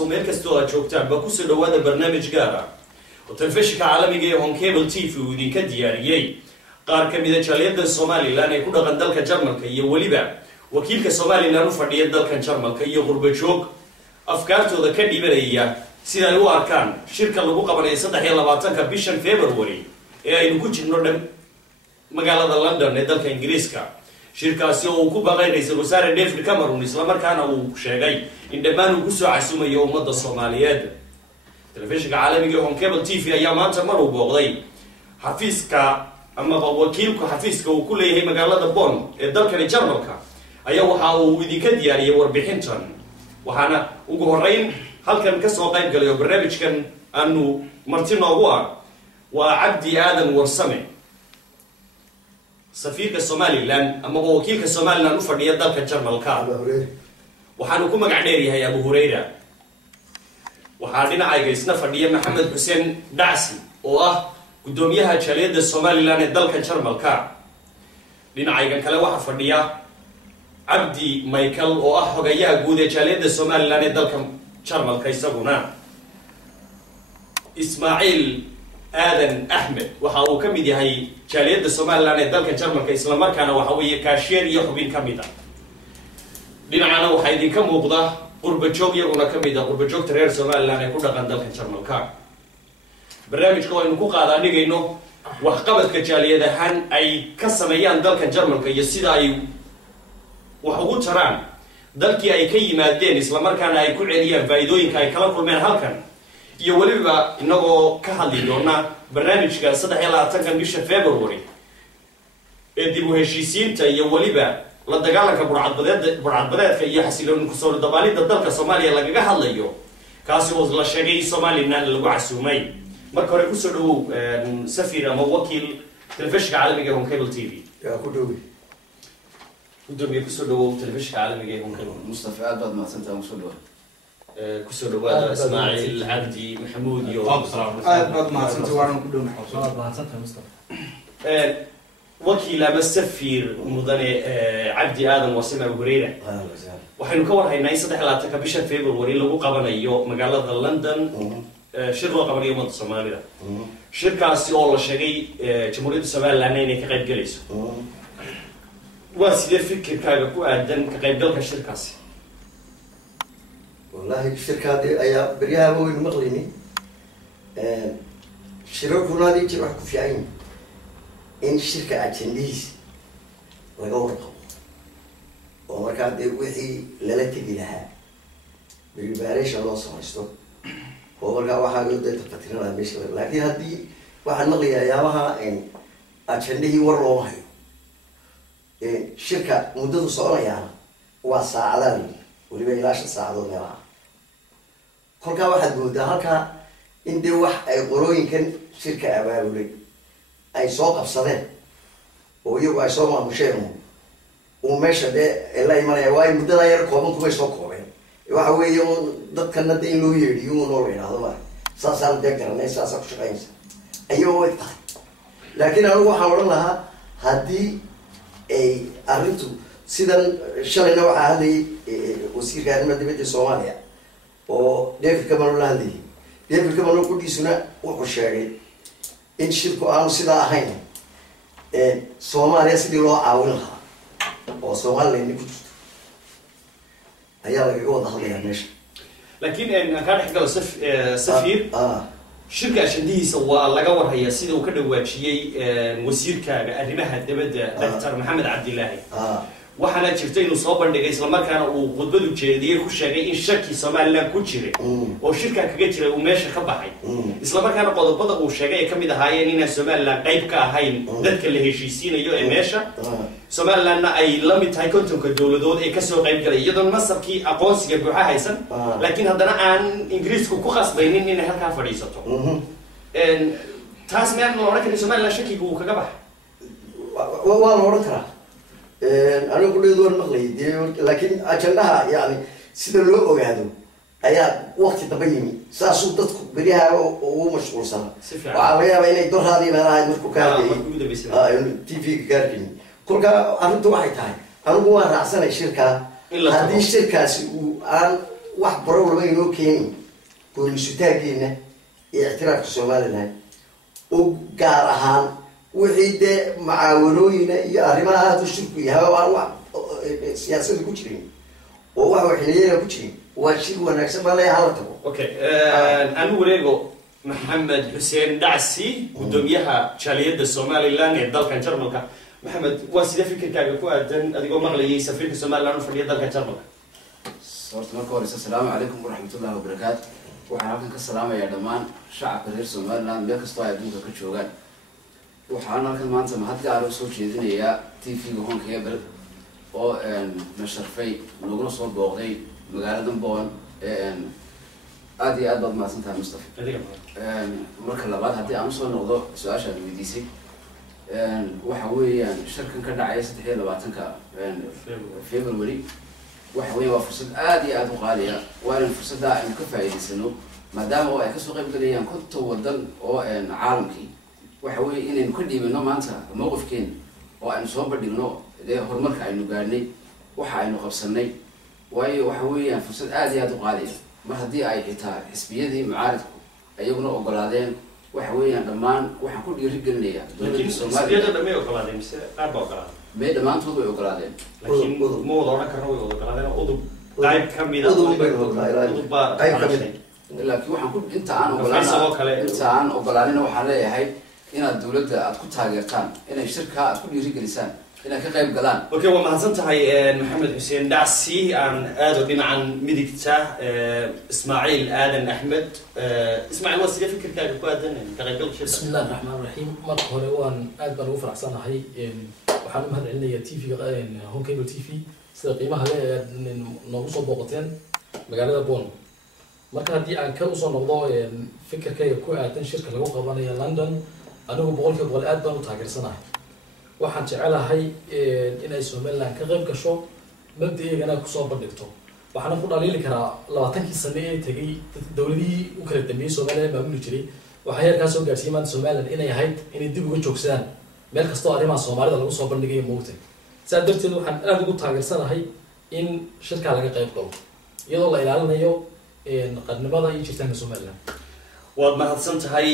عيسو ميركز تولا جوكتان باكوسو دوادا برنامج قارا وتلفزيونka caalamiga ee Hon Cable TV uu idinka diyaariyay qaar ka mid ah jaaliyada Soomaaliland ee ku dhaqan dalka Jarmalka iyo waliba wakiilka Soomaaliland u fadhiya dalka Jarmalka iyo qurba joog afkaartooda ka dhibanaya sida ay u arkaan shirka lagu qabanayo 23ka bishan February ee ay ku jirno magaalada London ee dalka Ingiriiska shirkaasi oo ku baqay ra'iisul wasaare David Cameron isla markaana uu sheegay in dhammaan uu ku soo casuumayo ummadda Soomaaliyeed telefishinka caalamiga ee Hon Cable TV ayaa maanta mar uu booqday xafiiska ama wakiilka xafiiska uu ku leeyahay magaalada Bonn ee dalka Jarmalka ayaa waxa uu idinka diyaariyay warbixintan waxaana ugu horeyn halkan ka soo qayb galay barnaamijkan aanu marti noogu ah waa Cabdi Aadan Warsame safiirka Soomaaliland ama wakiilka Soomaaliland u fadhiya dalka Jarmalka waxaanu ku magac dheeryahay Abu Hurayra waxaa dhinacayga isna fadhiya Maxamed Xuseen Dacsi oo ah gudoomiyaha jaaliyada Soomaaliland ee dalka Jarmalka dhinacayga kale waxa fadhiya Cabdi Michael oo ah xogayaha guud ee jaaliyada Soomaaliland ee dalka Jarmalka isaguna Ismaaciil Aadan Ahmed waxa uu kamid yahay jaaliyada Soomaaliland ee dalka Jarmalka isla markaana waxa weeye kaashiyeer iyo xubin kamid ah dhinacana waxa idinka muuqda qurba joog iyaguna kamid ah qurba joogta reer Soomaaliland ee ku dhaqan dalka Jarmalka barnaamijka aynu ku qaadanaynayno wax qabadka jaaliyadahan ay ka sameeyaan dalka Jarmalka iyo sida ay wax ugu taraan dalkii ay ka yimaadeen isla markaana ay ku celiyaan faa'iidooyinka ay kala kulmeen halkan iyo waliba inagoo ka hadli doona barnaamijka 23 bisha February ee dib u heshiisiinta iyo waliba la dagaalanka burcadbadeedka iyo xasiloon ku soo dabaalida dalka Soomaaliya lagaga hadlayo kaasi oo la sheegay Soomaaliland lagu casuumay marka hore ku soo dhaw safiir ama wakiil telefishinka caalamiga ee Hon Cable TV yaa ku dhaw gudoomiye ku soo dhaw telefishinka caalamiga ee Hon Cable Mustafa aad baad mahadsantahay ku soo dhaw ku soo dhawaada Ismaaciil Cabdi Maxamuud iyo aad baad mahadsantahay waan ku dhaw mahadsantahay Mustafa وكيل أما السفير مدني عبدي آدم وسمع بريرة وحين كون هاي نايس ده على تكبيشة فبراير لو قبنا يوم مقالة لندن شركة قبنا يوم الصومالية شركة سيول شقي جمهورية الصومال لانين كقيد جليس واسيد فكر كاجو أدن كقيد دلك الشركة سي والله الشركة دي أيا بريها هو المغليني شركة هذه تروح في عين إن الشركة أجنديس لقوا رقم ومركز وحي لا تجي لها بالباريش الله صايستو ومركز واحد يقدر تفتكرين هذا مش لكن هذه واحد نقلي أيامها إن أجنديه وراه إن الشركة مدة صغيرة يعني وساعدني واللي بيلاش ساعدوا لها كل واحد يقول ده هلك إن ده واحد يقولون كان شركة أبوي ay soo qabsadeen oo iyagu ay soo maamusheen oo meesha ilaa imanaya way mudada yar kooban kuma soo koobeen waxa weeye dadkana in loo yeeriyo oo loo yiraahdo saasaan deegaanay saasa ku shaqeynaysa ayuu way tahay laakiin anigu waxaan oran lahaa hadii ay arintu sidan shalayna waxa hadlay wasiirka arrimaha dibadda Soomaaliya oo David Cameron la hadlay David Cameron ku dhiisuna wuxuu sheegay إن شركة أنا سيدا هين Soomaaliya sidii loo caawin lahaa oo Soomaaliland ku jirto ayaa laga wada hadlayaa meesha laakiin aan ka dhaxgal safiir shirka ashandiisa waa laga warhayaa sida uu ka dhawaajiyay wasiirkaaga arrimaha dibadda Dr. Maxamed Cabdilaahi waxaana jirtay inuu soo bandhigay isla markaana uu khudbad u jeediyay ku sheegay in shaki Soomaaliland ku jiray oo shirka kaga jiray uu meesha ka baxay isla markaana qodobada uu sheegay kamid ahaayeen in Soomaaliland qayb ka ahayn dadka la heshiisiinayo ee meesha Soomaaliland ay la mid tahay kontonka dawladood ee ka soo qayb galay iyadoo nasabkii aqoonsiga buuxa haysan laakiin haddana aan Ingiriisku ku qasbaynin in halka fadhiisato taas ma aan oran karin Soomaaliland shakigu uu kaga baxay waa la oran karaa أنا أقول له دور مغلي لكن أجنها يعني سيدا لو أجهده أيا وقت تبيني ساسو تدخل بريها ومشغول سنة وعليها بين الدور هذه ما راح يدركوا كاركين تي في كاركين كل كا أنتوا واحد هاي أنا هو رأسنا الشركة هذه الشركة أنا wax problem inoo keeni goonisutaageena iyo ictiraafka somaliland oo gaar ahaan wixii dee macaawanooyina iyo arrimaha aada u shirku yahay aan wax siyaasada ku jirin oo wax waxiliyeena ku jirin waa shir wanaagsan baa leeyahay hala tago okay anu wareego maxamed xuseen dhacsi gudoomiyaha jaaliyadda somaliland ee dalkan jarmalka maxamed waa sidee fikirkaaga ku aadan adigoo maqlayay safiirka somaliland u fadhiya dalkan jarmalka horta marka horeysa asalaamu calaykum waraxmatullahi wabarakaatu waxaan halkan ka salaamayaa dhammaan shacabka reer somaliland meel kastoo ay adduunka ka joogaan waxaan halkan maanta mahad gaar u soo jeedinayaa tv-ga honka ebel oo na sharfay naguna soo booqday magaalada boon aad iyo aad baad mahadsan tahay mustafa marka labaad haddii aan usoo noqdo su-aashaad weydiisay waxa weeyaan shirkan ka dhacaya 23 February waxa weeye waa fursad aad iyo aad u qaaliya waa in fursadda aynu ka faa'iidaysano maadaama oo ay kasoo qayb galayaan konton wadan oo caalamkii waxa weeye inaynu ka dhiibano maanta mowqifkeena oo aynu soo bandhigno dee horumarka aynu gaadhnay waxa aynu qabsanay waayo waxa weeyaan fursad aad iyo aad u qaaliya mar haddii ay xitaa xisbiyadii mucaaridku ayaguna ogolaadeen waxa weeyaan dhammaan waxaan ku dhiirigelinayaa dowladda Soomaaliya dhamay ogolaadeen mise qaar baa ogolaadeen may dhammaantood way ogolaadeen laakiin ma wada odhan karno way ogolaadeen udub qayb ka mid ah laakiin waxaan ku inta aan ogolaanina waxaan leeyahay inaad dowladda aad ku taageertaan inay shirka aad ku dhiirigelisaan inay ka qayb galaan okay waa mahadsan tahay maxamed xuseen dhacsi aan aado dhinacan midigta ismaaciil aadan axmed ismaaciil waa sidee fikirkaaga ku aadan ka qaybgalka shirka bismillahi raxmaan raxiim marka hore waan aad baan ugu faraxsanahay waxaan u mahad celinayaa tv-ga honkable t v sida qiimaha le aad noogu soo booqateen magaalada bon marka haddii aan ka usoo noqdo fikirkayga ku aadan shirka lagu qabanayo london anigu boqolkiiba boqol aad baan u taageersanahay waxaan jecelahay inay somaliland ka qayb gasho mabda-eegana kusoo bandhigto waxaana ku dhaliili karaa 20kii sane ee tegay dowladihii u kala dambeeyey somaliland maamuli jiray waxaa heerkaa soo gaarsiiyay maanta somaliland inay ahayd inay dib uga joogsadaan meel kastoo arrimaha soomaalida lagu soo bandhigayo moogtay sidaa darteed waxaan aada ugu taageersanahay in shirkaa laga qayb galo iyadoo la ilaalinayo qarnimada iyo jiritaanka somaliland waad mahadsan tahay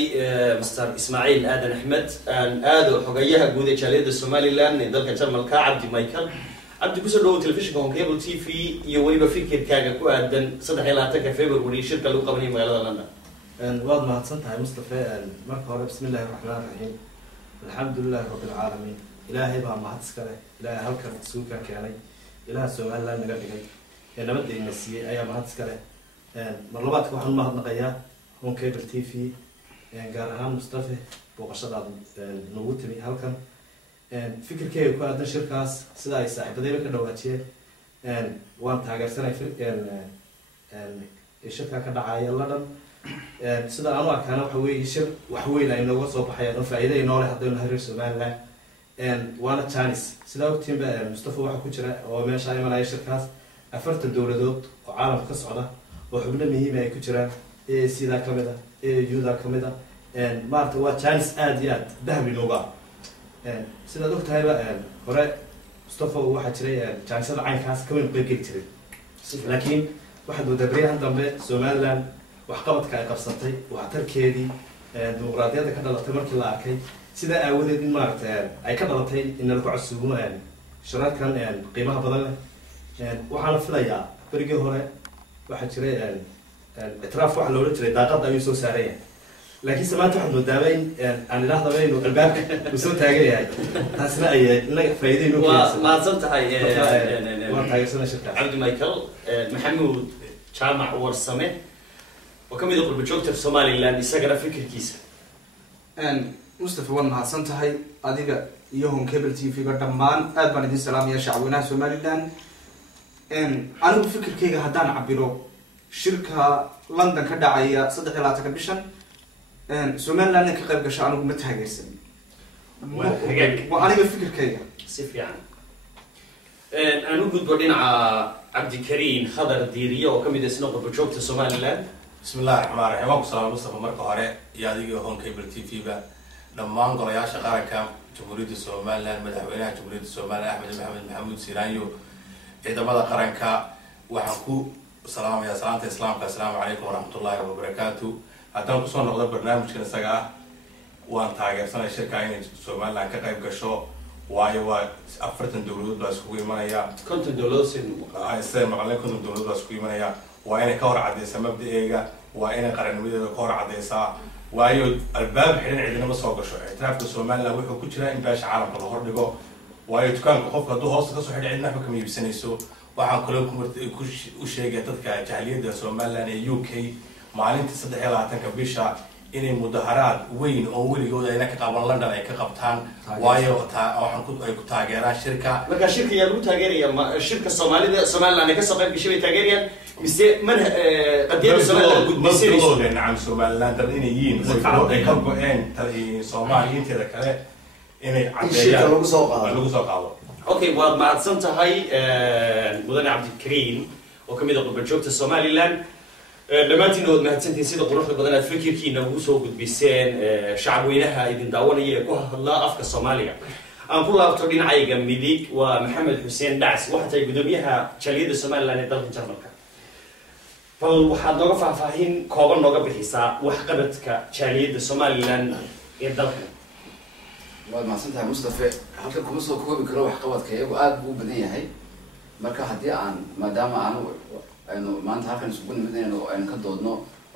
master ismaaciil aadan axmed aan aado xogayaha guud ee jaaliyadda somaliland ee dalka jarmalka cabdi michael cabdi kusoo dhawow telefishinka honkable t v iyo weliba fikirkaaga ku aadan 23 February shirka lagu qabanayo magaalada london waad mahadsan tahay mustafa marka hore bismillahi raxmaan raxiim alxamdulilahi rabbil caalamiin ilaahay baa mahad iska leh ilaahay halkan isuuka keenay ilaah somaliland naga dhigay ee nabadayna siiyey ayaa mahad iska leh mar labaadka waxaan u mahadnaqayaa honkable t v gaar ahaan mustafa booqashadaad nagu timi halkan fikirkeyga ku aadan shirkaas sida ay saaxiibadayba ka dhawaajiyeen waan taageersanay shirkaa ka dhacaya london sida aan u arkaana waxa weeye shir wax weyn ay nooga soo baxayaan oo faa'iido ay noole haddaynu nahay reer somaliland waana janis sidaa ogtiinba mustafa waxa ku jira oo meesha imanaya shirkaas 40 dowladood oo caalamka ka socda oo xubno muhiima ay ku jiraan AAC-da ka mid ah AAU-da ka mid ah maarata waa janis aada iyo aad dahab inooga sidaad ogtahayba hore mustafa waxaa jiray jaanisada caynkaas ka weyn qaybgeli jiray laakiin waxaad moodaa baryahan dambe somaliland waxqabadka ay qabsatay waxtarkeedii dimuqraadiyadda ka dhalatay markii la arkay sidaa aawadeed in maaragta ay ka dhalatay in lagu casuumo shirarkan qiimaha badan leh waxaana filayaa berigii hore waxaa jiray ictiraaf waxa loola jiray daaqada ayuu soo saaran yahay laakiinse maanta waxaad moodaaba in aan idhaahdaba inuu albaabka uu soo taagan yahay taasna ay inaga faa'iido inuu waa mahadsan tahay waan taageersana shirkaas cabdi michael maxamuud jaamac warsame oo kamid ah qurba joogta somaliland isagana fikirkiisa mustafa waad mahadsan tahay adiga iyo honkable t v-ga dhammaan aad baan idin salaamaya shacweynaha somaliland anigu fikirkayga haddaan cabiro shirka london ka dhacaya 23 bishan somaliland ka qayb gasho anigu ma taageersan waa aniga fikirkayga si fiican aan u gudbo dhinaca cabdikariin khadar diiriye oo kamid ah isna qurba joogta somaliland bismillahi raxmaan raxiim waan ku salaamay mustafa marka hore iyo adiga honkable t v-ga dhammaan golayaasha qaranka jamhuuriyadda somaliland madaxweynaha jamhuuriyadda somaliland axmed maxamed maxamuud siraanyo ciidamada qaranka waxaan ku salaamaya salaanta islaamka assalaamu calaykum waraxmatullaahi wabarakaatu haddaan kusoo noqdo barnaamijkan isaga ah waan taageersanay shirka inay somaliland ka qayb gasho waayo waa 40 dowladood baa iskugu imanaya konton dowladood sida maqalay 50 dowladood baa iskugu imanaya waa inay ka hor cadeysaa mabda-eega waa inay qarannimadeeda ka hor cadeysaa waayo albaab xidhan cidinama soo gasho ictiraafka somaliland wuxuu ku jiraa in beesha caalamka la hordhigo waayo dukaanka qofka hadduu hoosta kasoo xidha cidna waxba kama iibsanayso waxaan kaloo u sheegaya dadka jahiliyadda somaliland ee UK maalintii 23 bisha inay mudaharaad weyn oo weligooda ayna ka qaban London ay ka qabtaan waayo waxaan ay ku taageeraan shirka marka shirka yaa lagu taageeraya shirka Soomaalida Somaliland ay ka soo qayb gashay bay taageerayaan mise man qadiyada Somaliland gudbisay nacam Somaliland inay yihiin ay ka go'een Soomaaliya inteeda kale inay shirka lagu soo qaado okay waad mahadsan tahay mudane Cabdikariim oo kamid ah qurba-joogta Somaliland dhamaantiin waad mahadsantihiin sida quruxda badan aad fikirkiina ugu soo gudbiseen shacabweynaha idin daawanaya ee ku hadla afka Soomaaliga aan ku laabto dhinacayga midig waa Maxamed Xuseen Dacs waxa tahay gudoomiyaha jaaliyadda Somaliland ee dalka Jarmalka bal waxaad nooga faahfaahin kooban nooga bixisaa waxqabadka jaaliyadda Somaliland ee dalka waad mahadsantahay Mustafa halka kuma soo koobi karo waxqabadka iyagu aad buu badan yahay marka haddii aan maadaama aynu maanta halkan isugu nimid aynu ka doodno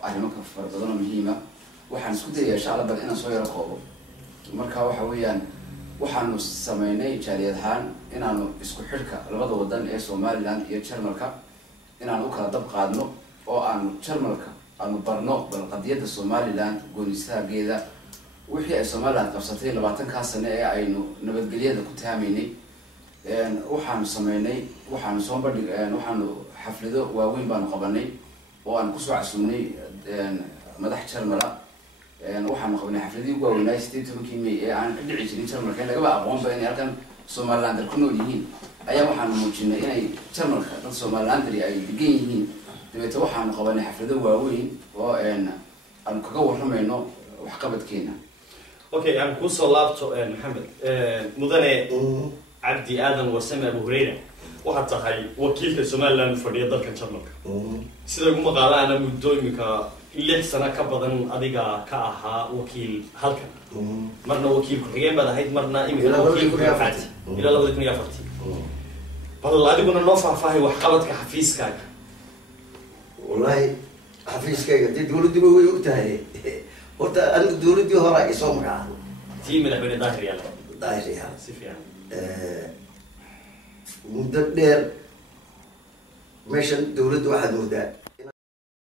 arrimo ka fara badan oo muhiima waxaan isku dayayaa insha Allah bal inaan soo yaro koobo marka waxa weeyaan waxaanu sameynay jaaliyad ahaan inaanu isku xidhka labada wadan ee Somaliland iyo Jarmalka inaanu u kala dab qaadno oo aanu Jarmalka aanu barno bal qadiyadda Somaliland goonistageeda wixii ay Somaliland qabsatay 20 sano ee aynu nabadgelyada ku taamaynay waxaanu sameynay waxaanu soo bandhigay waxaanu xaflado waaweyn baanu qabanay oo aan kusoo casuumnay madax Jarmala waxaanu qabanay xafladii ugu waaweynay 18 May ee aan ka dhici jirin Jarmalka lagaba aqoon baa inay halkan Somaliland ku nool yihiin ayaa waxaanu muujinay inay Jarmalka dad Somaliland ay degan yihiin dabeeta waxaanu qabanay xaflado waaweyn oo aan kaga warramayno waxqabadkeena okay aan ku soo laabto Maxamed mudane Cabdi Aadan Warsame Abu Hurayra waxaad tahay wakiilka Somaliland fadhiya dalka Jarmalka sida ugu maqaalaana muddooyinka 6 sano ka badan adiga ka ahaa wakiil halkan marna wakiil ku xigeen baad ahayd marna imika wakiil ku xigeen ila 2004 bal adiguna noo faahfaahay waxqabadka xafiiskaaga wallahi xafiiskayga dawladdu way u tahay horta anigu dawladdii hore ay soo magacaabay tii madaxweyne daahir yaala si fiican muddo dheer meeshan dawladdu waxaad moodaa